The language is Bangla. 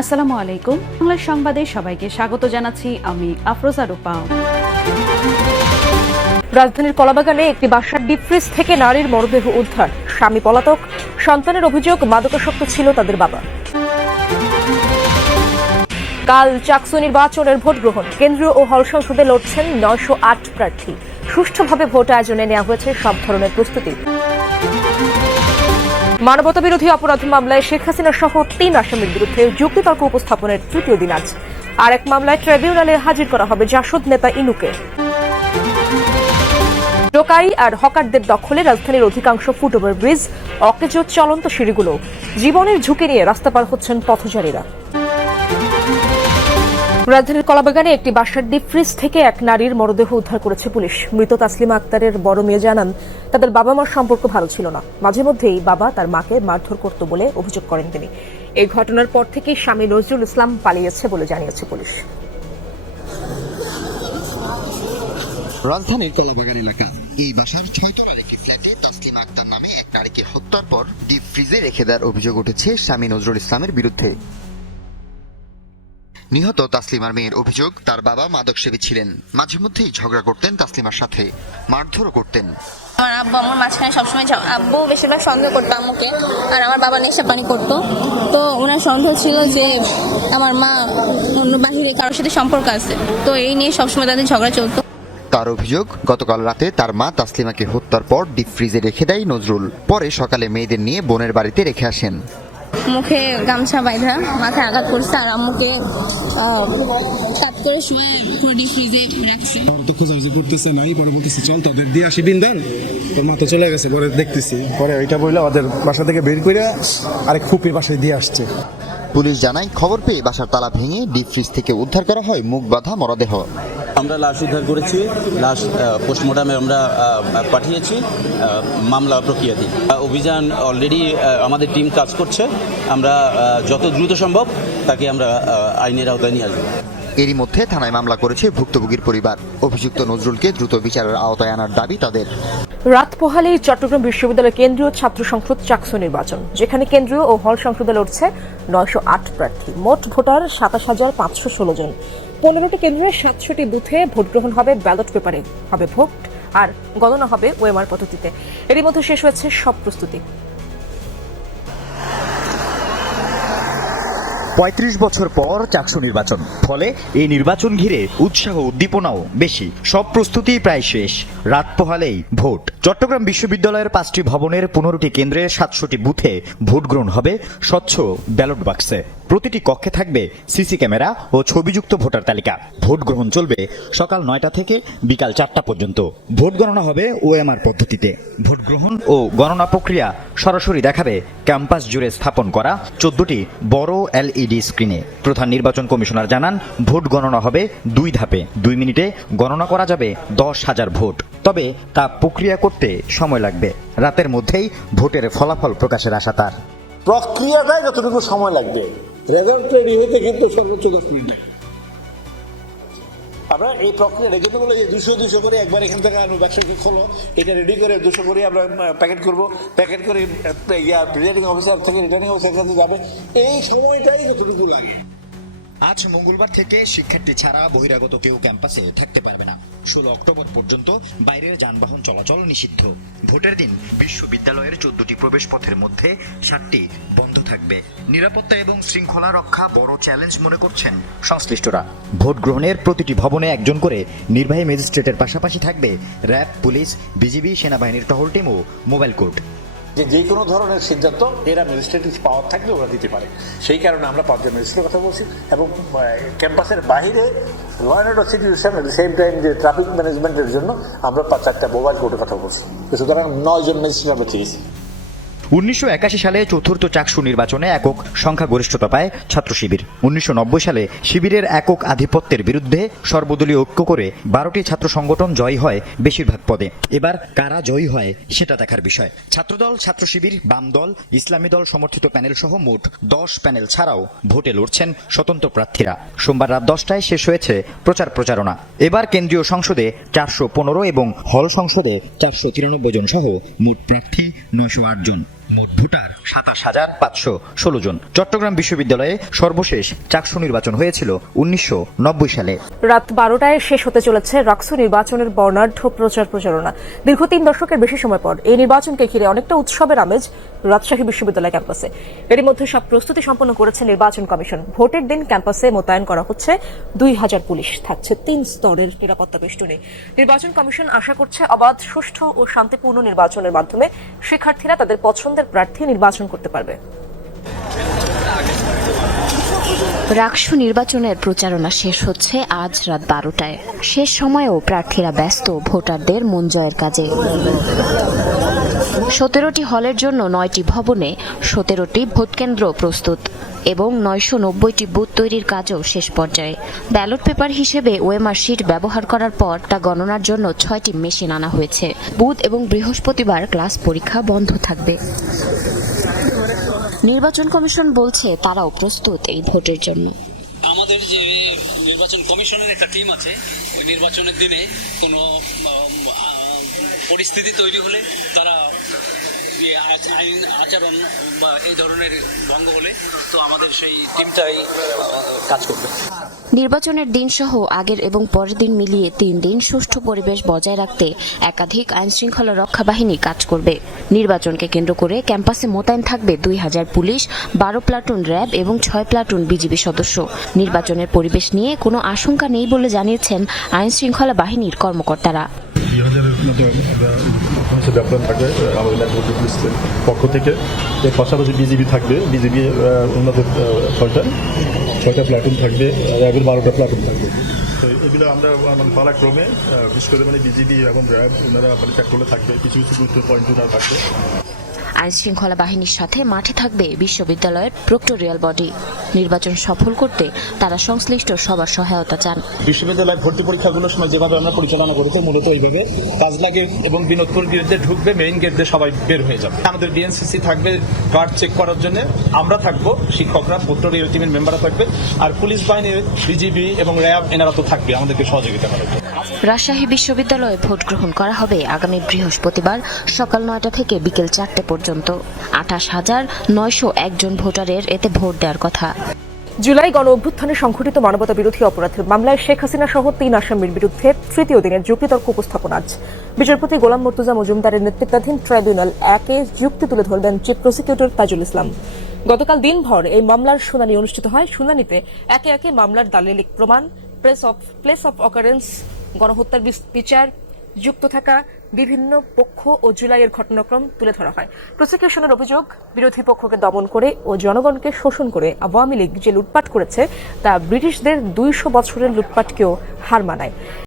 আসসালামু আলাইকুম। বাংলা সংবাদে সবাইকে স্বাগত জানাচ্ছি আমি আফরোজা রূপা। রাজধানীর কলাবাগানে একটি বাসার ডিপ ফ্রিজ থেকে নারীর মরদেহ উদ্ধার, স্বামী পলাতক, সন্তানের অভিযোগ মাদকাসক্ত ছিল তাদের বাবা। কাল চাকসু নির্বাচনের ভোট গ্রহণ, কেন্দ্রীয় ও হল সংসদে লড়ছেন 908 প্রার্থী। সুষ্ঠুভাবে ভোট আয়োজনে নেওয়া হয়েছে সব ধরনের প্রস্তুতি। মানবতাবিরোধী অপরাধ মামলায় শেখ হাসিনা সহ 3 আসামির বিরুদ্ধে যুক্তিতর্ক উপস্থাপনের তৃতীয় দিন আজ। আর এক মামলায় ট্রাইব্যুনালে হাজির করা হবে জাসদ নেতা ইনুকে। টোকাই আর হকারদের দখলে রাজধানীর অধিকাংশ ফুটওভার ব্রিজ, অকেজো চলন্ত সিঁড়িগুলো। জীবনের ঝুঁকি নিয়ে রাস্তা পার হচ্ছেন পথচারীরা। রাজধানীর কলাবাগানে একটি বাসার ডিপ ফ্রিজ থেকে এক নারীর মরদেহ উদ্ধার করেছে পুলিশ। মৃত তাসলিমা আক্তারের বড় মেয়ে জানান, তাদের বাবা মার সম্পর্ক ভালো ছিল না। মাঝে মধ্যেই বাবা তার মাকে মারধর করত বলে অভিযোগ করেন তিনি। এই ঘটনার পর থেকেই স্বামী নজরুল ইসলাম পালিয়েছে বলে জানিয়েছে পুলিশ। রাজধানীর কলাবাগান এলাকা এই বাসার 6 তলার একটি ফ্ল্যাটে তাসলিমা আক্তার নামে এক নারীকে হত্যার পর ডিপ ফ্রিজে রেখে দেওয়ার অভিযোগ উঠেছে স্বামী নজরুল ইসলামের বিরুদ্ধে। নিহত তাসলিমার মেয়ের অভিযোগ, তার বাবা মাদকসেবী ছিলেন। মাঝে মধ্যেই ঝগড়া করতেন তাসলিমার সাথে, মারধরও করতেন। আমার আব্বু আমার মাঝখানে সবসময় আব্বু বেশিরভাগ সন্দেহ করতো আম্মুকে, আর আমার বাবা নেশা পানি করতো। তো ওনার সন্দেহ ছিল যে আমার মা অন্য বাহিরে কারোর সাথে সম্পর্ক আছে, তো এই নিয়ে সবসময় তাদের ঝগড়া চলতো। তার অভিযোগ, গতকাল রাতে তার মা তাসলিমাকে হত্যার পর ডিপ ফ্রিজে রেখে দেয় নজরুল। পরে সকালে মেয়েদের নিয়ে বোনের বাড়িতে রেখে আসেন। মুখে গামছা বাইধা মাথায় আঘাত করছে, আর আম্মুকে কাট করে শুয়ে পুরো ডিপ ফ্রিজে রাখছে। তো খোঁজাখুঁজি করতেছে নাই, পরে বলতেছি চল তাদের দিয়ে আসি বিন্দান, তোর মা তো চলে গেছে। পরে দেখতেছি, পরে ওইটা বললে ওদের বাসা থেকে বের করে আরেক ফুপির বাসায় দিয়ে আসছে। পুলিশ জানায়, খবর পেয়ে বাসার তালা ভেঙে ডিপ ফ্রিজ থেকে উদ্ধার করা হয় মুখ বাঁধা মরদেহ। আমরা লাশ উদ্ধার করেছি, লাশ পোস্টমর্টমে আমরা পাঠিয়েছি মামলা প্রক্রিয়াধীন। অভিযান অলরেডি আমাদের টিম কাজ করছে। আমরা যত দ্রুত সম্ভব তাকে আমরা আইনের আওতায় নিয়ে আসবো। এরই মধ্যে থানায় মামলা করেছে ভুক্তভোগীর পরিবার। অভিযুক্ত নজরুলকে দ্রুত বিচারের আওতায় আনার দাবি তাদের। রাত পোহালেই চট্টগ্রাম বিশ্ববিদ্যালয়ের কেন্দ্রীয় ছাত্র সংসদ চাকসু নির্বাচন, যেখানে কেন্দ্রীয় ও হল সংসদে লড়ছে 908 প্রার্থী। মোট ভোটার 27,516 জন। 15টি কেন্দ্রে 700টি বুথে ভোট গ্রহণ হবে, ব্যালট পেপারে হবে ভোট, আর গণনা হবে ওএমআর পদ্ধতিতে। এরই মধ্যে শেষ হয়েছে সব প্রস্তুতি। ৩৫ বছর পর চাকসু নির্বাচন, ফলে এই নির্বাচন ঘিরে উৎসাহ উদ্দীপনাও বেশি। সব প্রস্তুতি প্রায় শেষ, রাত পোহালেই ভোট। চট্টগ্রাম বিশ্ববিদ্যালয়ের 5টি ভবনের 15টি কেন্দ্রে 700টি বুথে ভোট গ্রহণ হবে স্বচ্ছ ব্যালট বাক্সে। প্রতিটি কক্ষে থাকবে সিসি ক্যামেরা ও ছবিযুক্ত ভোটার তালিকা। ভোট গ্রহণ চলবে সকাল 9টা থেকে বিকাল 4টা পর্যন্ত। ভোট গণনা হবে ওএমআর পদ্ধতিতে। ভোট গ্রহণ ও গণনা প্রক্রিয়া সরাসরি দেখাবে ক্যাম্পাস জুড়ে স্থাপন করা 14টি বড় এলইডি স্ক্রিনে। প্রধান নির্বাচন কমিশনার জানান, ভোট গণনা হবে 2 ধাপে। 2 মিনিটে গণনা করা যাবে 10,000 ভোট। তবে তা প্রক্রিয়া করতে সময় লাগবে। রাতের মধ্যেই ভোটের ফলাফল প্রকাশের আশা তার। প্রক্রিয়াটাই যতটুকু সময় লাগবে, রেজাল্ট রেডি হইতে কিন্তু সর্বোচ্চ 10 মিনিট লাগে। আমরা এই প্রক্রিয়া রেখে বলে যে 200 করে একবার এখান থেকে আনো, ব্যবসায়ীকে খোলো, এটা রেডি করে 200 করে আমরা প্যাকেট করবো। প্যাকেট করে রিটার্নিং অফিসার থেকে রিটার্নিং অফিসার কাছে যাবে। এই সময়টাই যতটুকু লাগে। আজ মঙ্গলবার থেকে শিক্ষার্থী ছাড়া বহিরাগত কেউ ক্যাম্পাসে থাকতে পারবে না। 16 অক্টোবর পর্যন্ত বাইরের যানবাহন চলাচল নিষিদ্ধ। ভোটের দিন বিশ্ববিদ্যালয়ের 14টি প্রবেশ পথের মধ্যে 7টি বন্ধ থাকবে। নিরাপত্তা এবং শৃঙ্খলা রক্ষা বড় চ্যালেঞ্জ মনে করছেন সংশ্লিষ্টরা। ভোট গ্রহণের প্রতিটি ভবনে একজন করে নির্বাহী ম্যাজিস্ট্রেটের পাশাপাশি থাকবে র্যাব, পুলিশ, বিজিবি, সেনাবাহিনীর টহল টিম ও মোবাইল কোর্ট। যে কোনো ধরনের সিদ্ধান্ত এরা ম্যাজিস্ট্রেটিভ পাওয়ার থাকলে ওরা দিতে পারে। সেই কারণে আমরা 5 জন ম্যাজিস্ট্রেটের কথা বলছি, এবং ক্যাম্পাসের বাইরে law and order situation at the same time যে ট্রাফিক ম্যানেজমেন্টের জন্য আমরা 4টা মোবাইল কোর্টের কথা বলছি। সুতরাং 9 জন ম্যাজিস্ট্রেট আমরা চেয়েছি। 1981 সালে চতুর্থ চাকসু নির্বাচনে একক সংখ্যাগরিষ্ঠতা পায় ছাত্র শিবির। 1990 সালে শিবিরের একক আধিপত্যের বিরুদ্ধে সর্বদলীয় ঐক্য করে 12টি ছাত্র সংগঠন জয়ী হয় বেশিরভাগ পদে। এবার কারা জয়ী হয় সেটা দেখার বিষয়। ছাত্রদল, ছাত্র শিবির, বাম দল, ইসলামী দল সমর্থিত প্যানেল সহ মোট 10 প্যানেল ছাড়াও ভোটে লড়ছেন স্বতন্ত্র প্রার্থীরা। সোমবার রাত 10টায় শেষ হয়েছে প্রচারণা। এবার কেন্দ্রীয় সংসদে 415 এবং হল সংসদে 493 জন সহ মোট প্রার্থী 908 জন। মোট ভোটার 27,516 জন। চট্টগ্রাম বিশ্ববিদ্যালয়ে সর্বশেষ চাকসু নির্বাচন হয়েছিল 1990 সালে। রাত 12টায় শেষ হতে চলেছে ডাকসু নির্বাচনের বর্ণাঢ্য প্রচারণা। দীর্ঘ 3 দশকের বেশি সময় পর এই নির্বাচনকে ঘিরে অনেকটা উৎসবের আমেজ রাজশাহী বিশ্ববিদ্যালয় ক্যাম্পাসে। এরই মধ্যে সব প্রস্তুতি সম্পন্ন করেছে নির্বাচন কমিশন। ভোটের দিন ক্যাম্পাসে মোতায়েন করা হচ্ছে 2000 পুলিশ, থাকছে 3 স্তরের নিরাপত্তা বেষ্টনী। নির্বাচন কমিশন আশা করছে অবাধ, সুষ্ঠু ও শান্তিপূর্ণ নির্বাচনের মাধ্যমে শিক্ষার্থীরা তাদের পছন্দের প্রার্থী নির্বাচন করতে পারবে। ডাকসু নির্বাচনের প্রচারণা শেষ হচ্ছে আজ রাত 12টায়। শেষ সময়েও প্রার্থীরা ব্যস্ত ভোটারদের মন জয়ের কাজে। 17টি হলের জন্য 9টি ভবনে 17টি ভোটকেন্দ্র প্রস্তুত এবং 990টি বুথ তৈরির কাজও শেষ পর্যায়ে। ব্যালট পেপার হিসেবে ওএমআর শিট ব্যবহার করার পর তা গণনার জন্য 6টি মেশিন আনা হয়েছে। বুধ এবং বৃহস্পতিবার ক্লাস পরীক্ষা বন্ধ থাকবে। নির্বাচন কমিশন বলছে তারাও প্রস্তুত এই ভোটের জন্য। আমাদের যে নির্বাচন কমিশনের একটা টিম আছে, ওই নির্বাচনের দিনে কোনো পরিস্থিতি তৈরি হলে তারা আইন আচরণ বা এই ধরনের ভঙ্গ হলে তো আমাদের সেই টিমটাই কাজ করবে। নির্বাচনের দিন সহ আগের এবং পরের দিন মিলিয়ে 3 দিন সুষ্ঠু পরিবেশ বজায় রাখতে একাধিক আইনশৃঙ্খলা রক্ষা বাহিনী কাজ করবে। নির্বাচনকে কেন্দ্র করে ক্যাম্পাসে মোতায়েন থাকবে 2000 পুলিশ, 12 প্লাটুন র্যাব এবং 6 প্লাটুন বিজিবি সদস্য। নির্বাচনের পরিবেশ নিয়ে কোনো আশঙ্কা নেই বলে জানিয়েছেন আইনশৃঙ্খলা বাহিনীর কর্মকর্তারা। 2000-এর মতো আমরা থাকবে আমাদের পুলিশের পক্ষ থেকে। এর পাশাপাশি বিজিবি থাকবে, বিজিবি ওনাদের 6টা প্লাটুন থাকবে, র্যাবের 12টা প্লাটুন থাকবে। তো এগুলো আমরা পালাক্রমে বিশেষ করে বিজিবি এবং র্যাব ওনারা পেট্রোলে থাকবে, কিছু কিছু গুরুত্ব পয়েন্ট ওনারা থাকবে। আইনশৃঙ্খলা বাহিনীর সাথে মাঠে থাকবে বিশ্ববিদ্যালয়ের প্রক্টোরিয়াল বডি। নির্বাচন সফল করতে তারা সংশ্লিষ্ট সবার সহায়তা চান। বিশ্ববিদ্যালয় ভর্তি পরীক্ষাগুলোর সময় যেভাবে আমরা পরিচালনা করেছি মূলত ওইভাবে কাজ লাগে এবং বিনোদপুর গেট দিয়ে ঢুকবে, মেইন গেট দিয়ে সবাই বের হয়ে যাবে। আমাদের বিএনসিসি থাকবে কার্ড চেক করার জন্য, আমরা থাকবো, শিক্ষকরা প্রক্টোরিয়াল টিমের মেম্বাররা থাকবে, আর পুলিশ বাহিনীর বিজিবি এবং র্যাব এনারা তো থাকবে আমাদেরকে সহযোগিতা করার জন্য। রাজশাহী বিশ্ববিদ্যালয়ে ভোট গ্রহণ করা হবে আগামী বৃহস্পতিবার সকাল 9টা থেকে বিকেল 4টে পর্যন্ত। 28,901 জন ভোটারের এতে ভোট দেওয়ার কথা। জুলাই গণ অভ্যুত্থানে সংঘটিত মানবতা বিরোধী অপরাধের মামলায় শেখ হাসিনা সহ 3 আসামির বিরুদ্ধে তৃতীয় দিনের যুক্তিতর্ক উপস্থাপন আজ। বিচারপতি গোলাম মর্তুজা মজুমদারের নেতৃত্বাধীন ট্রাইব্যুনাল 1-এ যুক্তি তুলে ধরবেন চিফ প্রসিকিউটর তাজুল ইসলাম। গতকাল দিনভর এই মামলার শুনানি অনুষ্ঠিত হয়। শুনানিতে একে একে মামলার দালিলিক প্রমাণ, প্লেস অফ অকারেন্স, গণহত্যার বিচার, যুক্ত থাকা বিভিন্ন পক্ষ ও জুলাইয়ের ঘটনাক্রম তুলে ধরা হয়। প্রসিকিউশনের অভিযোগ, বিরোধী পক্ষকে দমন করে ও জনগণকে শোষণ করে আওয়ামী লীগ যে লুটপাট করেছে তা ব্রিটিশদের 200 বছরের লুটপাটকেও হার মানায়।